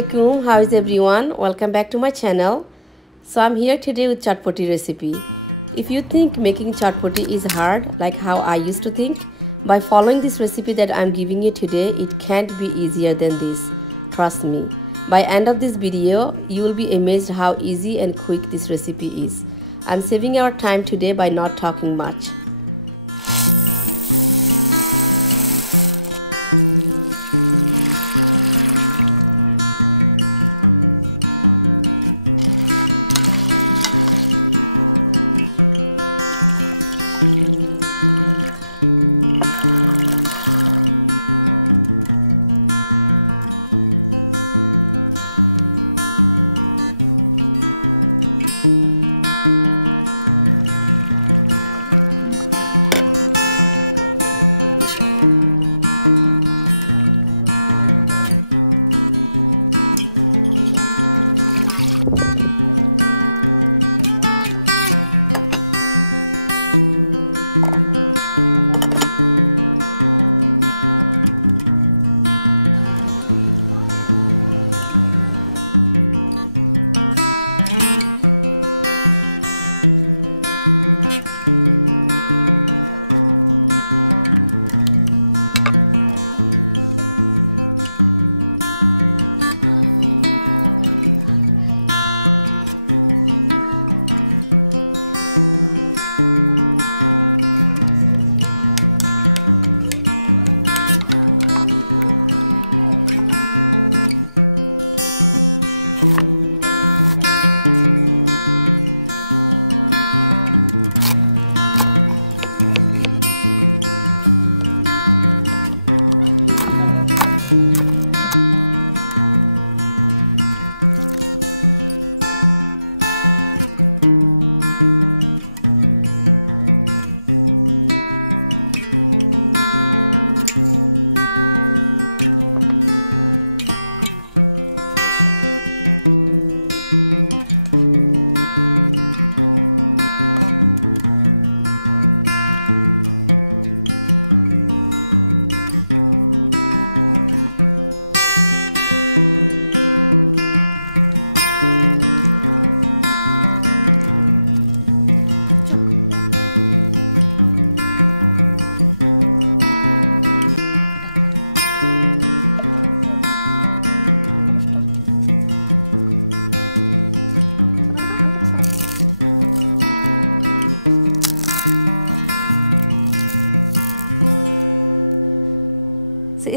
Assalamualaikum, how is everyone? Welcome back to my channel. So I'm here today with Chotpoti recipe. If you think making Chotpoti is hard, like how I used to think, by following this recipe that I'm giving you today, it can't be easier than this. Trust me. By end of this video, you will be amazed how easy and quick this recipe is. I'm saving our time today by not talking much.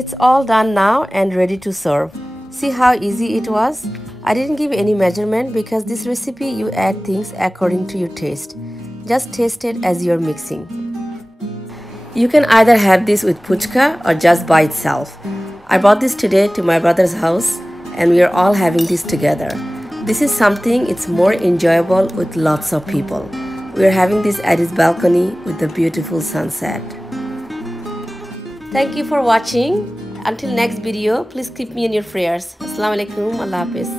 It's all done now and ready to serve. See how easy it was? I didn't give any measurement because this recipe you add things according to your taste. Just taste it as you're mixing. You can either have this with puchka or just by itself. I brought this today to my brother's house and we are all having this together. This is something it's more enjoyable with lots of people. We are having this at his balcony with the beautiful sunset. Thank you for watching. Until next video, please keep me in your prayers. Assalamualaikum, Allah Hafiz.